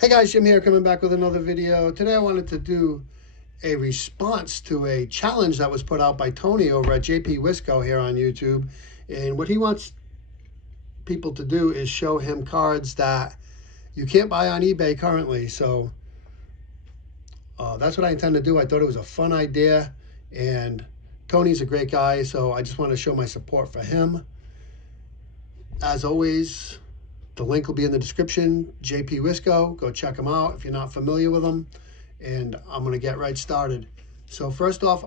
Hey guys, Jim here, coming back with another video. Today I wanted to do a response to a challenge that was put out by Tony over at JP Wisco here on YouTube. And what he wants people to do is show him cards that you can't buy on eBay currently. So that's what I intend to do. I thought it was a fun idea, and Tony's a great guy, so I just want to show my support for him. As always, the link will be in the description, JP Wisco. Go check them out if you're not familiar with them. And I'm going to get right started. So first off,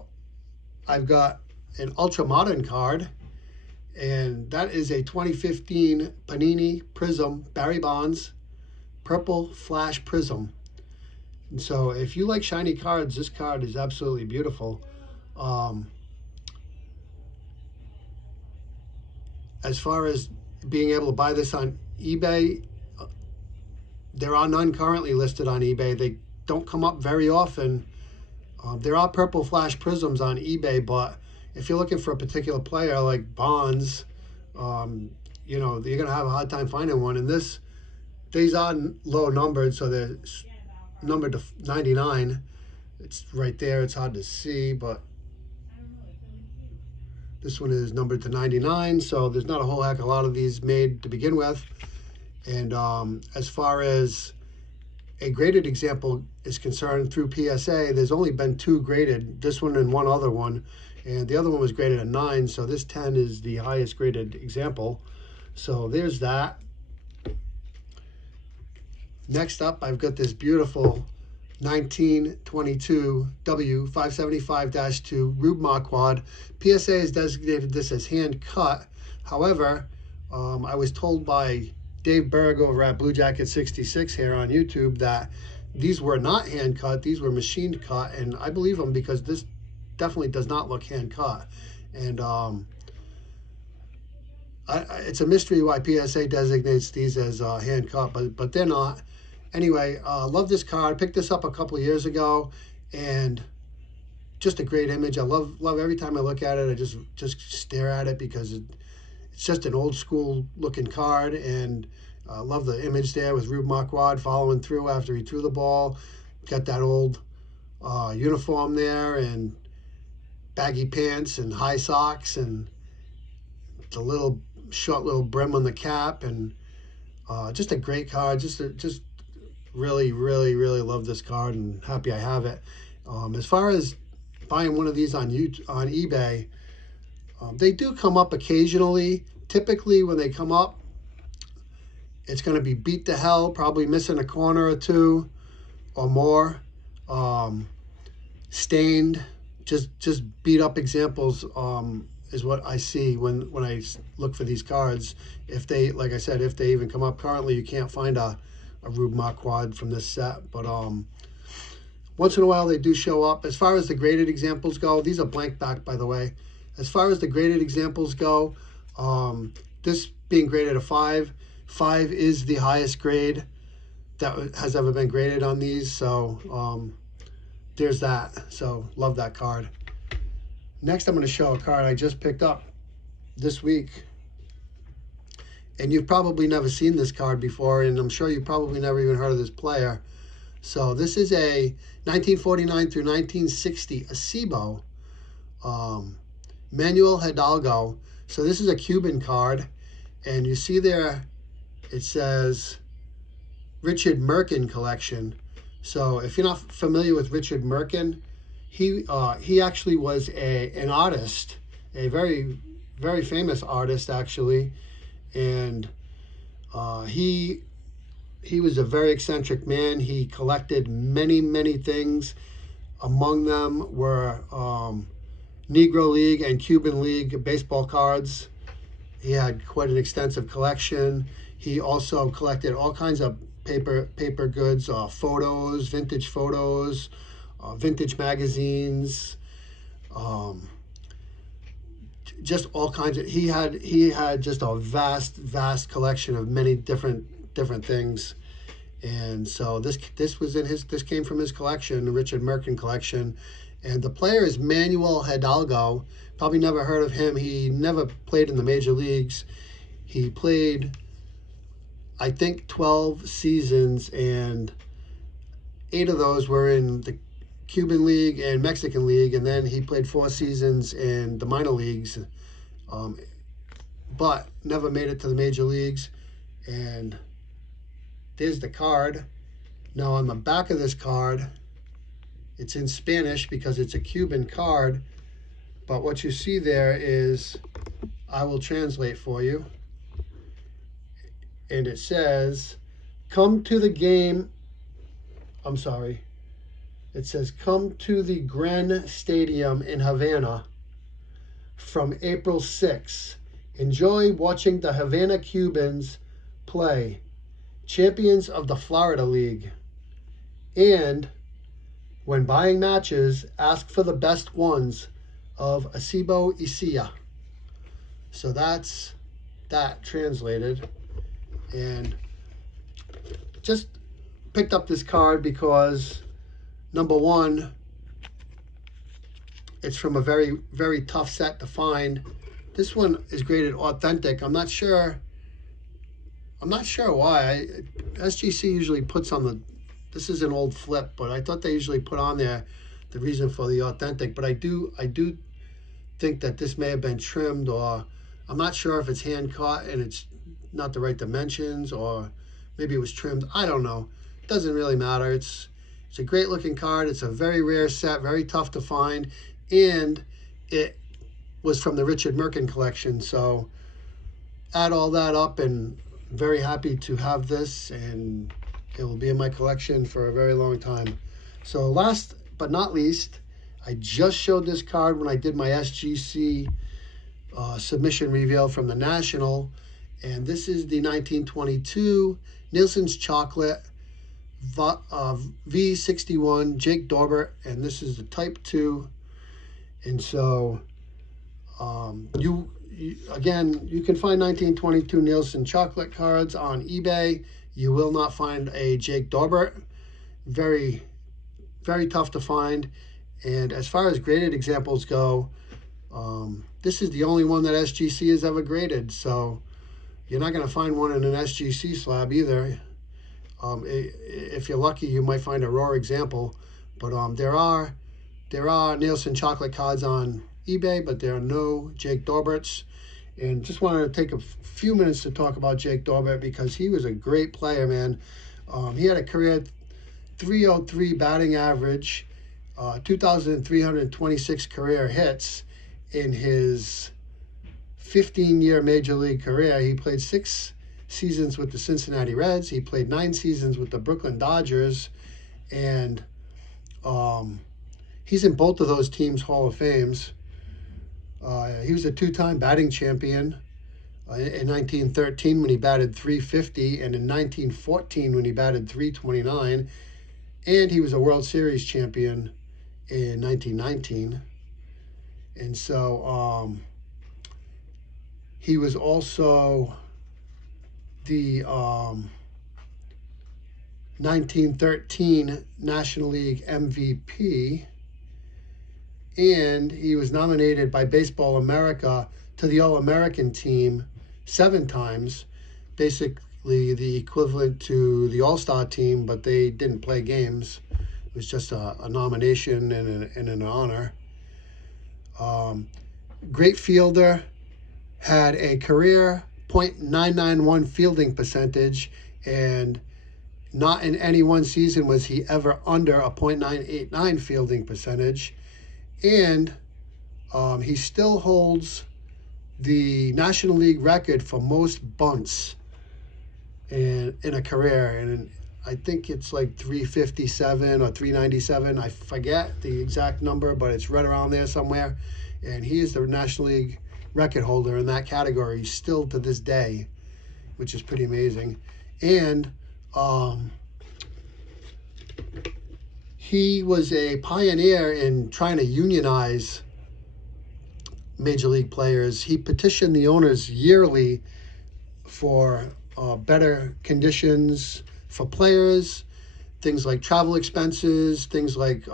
I've got an ultra modern card, and that is a 2015 Panini Prism Barry Bonds Purple Flash Prism. And so if you like shiny cards, this card is absolutely beautiful. As far as being able to buy this on eBay, there are none currently listed on eBay. They don't come up very often. There are purple flash prisms on eBay, but if you're looking for a particular player like Bonds, you know, you're going to have a hard time finding one. And these are low numbered, so they're numbered to 99. It's right there. It's hard to see, but this one is numbered to 99, so there's not a whole heck of a lot of these made to begin with. And as far as a graded example is concerned, through PSA, there's only been 2 graded, this one and one other one. And the other one was graded a 9, so this 10 is the highest graded example. So there's that. Next up, I've got this beautiful 1922 W575-2 Rube Marquard. PSA has designated this as hand cut. However, I was told by Dave Berg over at Blue Jacket 66 here on YouTube that these were not hand cut, these were machine cut, and I believe them because this definitely does not look hand cut. And it's a mystery why PSA designates these as hand cut, but they're not. Anyway, love this card. Picked this up a couple of years ago, and just a great image. I love every time I look at it. I just stare at it because it's just an old school looking card, and love the image there with Rube Marquard following through after he threw the ball. Got that old uniform there, and baggy pants and high socks, and the short little brim on the cap, and just a great card. Just really love this card, and happy I have it. As far as buying one of these on eBay, they do come up occasionally. Typically when they come up, it's going to be beat to hell, probably missing a corner or two or more, stained, just beat up examples is what I see when I look for these cards. If they, like I said, if they even come up currently, you can't find a Rube Marquard from this set, but once in a while they do show up. As far as the graded examples go, these are blank back, by the way. As far as the graded examples go, this being graded a 5 is the highest grade that has ever been graded on these, so there's that. So love that card. Next, I'm going to show a card I just picked up this week. And you've probably never seen this card before, and I'm sure you probably never even heard of this player. So this is a 1949 through 1960 Acebo, Manuel Hidalgo. So this is a Cuban card, and you see there it says Richard Merkin collection. So if you're not familiar with Richard Merkin, he actually was an artist, a very famous artist actually. And he was a very eccentric man. He collected many things. Among them were Negro League and Cuban League baseball cards. He had quite an extensive collection. He also collected all kinds of paper goods, photos, vintage magazines, just all kinds of, he had just a vast collection of many different things. And so this came from his collection, the Richard Merkin collection. And the player is Manuel Hidalgo. Probably never heard of him. He never played in the major leagues. He played, I think 12 seasons, and 8 of those were in the Cuban League and Mexican League, and then he played 4 seasons in the minor leagues, um, but never made it to the major leagues. And there's the card. Now on the back of this card, it's in Spanish because it's a Cuban card, but what you see there is, I will translate for you, and it says, come to the game, I'm sorry, it says, come to the Gran Stadium in Havana from April 6th. Enjoy watching the Havana Cubans play, champions of the Florida League. And when buying matches, ask for the best ones of Acebo Isia. So that's that translated. And just picked up this card because, number one, it's from a very, very tough set to find. This one is graded authentic. I'm not sure why. SGC usually puts on the, this is an old flip, but I thought they usually put on there the reason for the authentic. But I do think that this may have been trimmed, or I'm not sure if it's hand caught and it's not the right dimensions, or maybe it was trimmed. I don't know. It doesn't really matter. It's a great looking card. It's a very rare set, very tough to find, and it was from the Richard Merkin collection. So add all that up, and very happy to have this, and it will be in my collection for a very long time. So last but not least, I just showed this card when I did my SGC submission reveal from the National, and this is the 1922 Nielsen's Chocolate V61 Jake Dorbert, and this is the Type 2. And so again, you can find 1922 Nielsen Chocolate cards on eBay. You will not find a Jake Dorbert. Very, very tough to find. And as far as graded examples go, this is the only one that SGC has ever graded. So you're not going to find one in an SGC slab either. If you're lucky, you might find a raw example. But there are Nielsen Chocolate cards on eBay, but there are no Jake Dorberts. And just wanted to take a few minutes to talk about Jake Dorbert because he was a great player, man. He had a career 303 batting average, 2,326 career hits in his 15-year Major League career. He played 6 seasons with the Cincinnati Reds. He played 9 seasons with the Brooklyn Dodgers. And he's in both of those teams' Hall of Fames. He was a 2-time batting champion in 1913 when he batted .350, and in 1914 when he batted .329, and he was a World Series champion in 1919. And so he was also the 1913 National League MVP, and he was nominated by Baseball America to the All-American team 7 times, basically the equivalent to the All-Star team, but they didn't play games. It was just a nomination and an honor. Great fielder, had a career .991 fielding percentage, and not in any one season was he ever under a .989 fielding percentage. And he still holds the National League record for most bunts in a career. And I think it's like 357 or 397. I forget the exact number, but it's right around there somewhere. And he is the National League record holder in that category still to this day, which is pretty amazing. And he was a pioneer in trying to unionize Major League players. He petitioned the owners yearly for better conditions for players, things like travel expenses, things like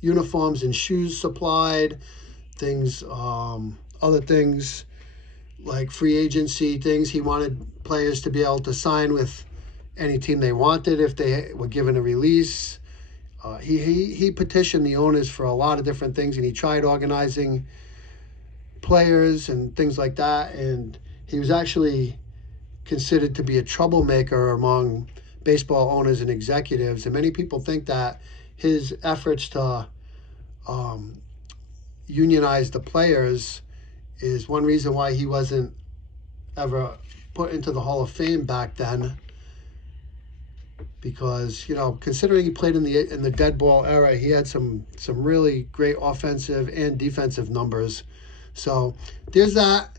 uniforms and shoes supplied, things, other things like free agency things. He wanted players to be able to sign with any team they wanted if they were given a release. He petitioned the owners for a lot of different things, and he tried organizing players and things like that. And he was actually considered to be a troublemaker among baseball owners and executives. And many people think that his efforts to unionize the players is one reason why he wasn't ever put into the Hall of Fame back then. Because, you know, considering he played in the dead ball era, he had some really great offensive and defensive numbers. So there's that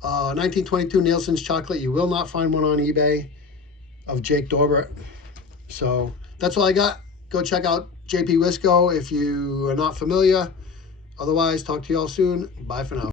1922 Nielsen's Chocolate. You will not find one on eBay of Jake Dorbert. So that's all I got. Go check out JP Wisco if you are not familiar. Otherwise, talk to you all soon. Bye for now.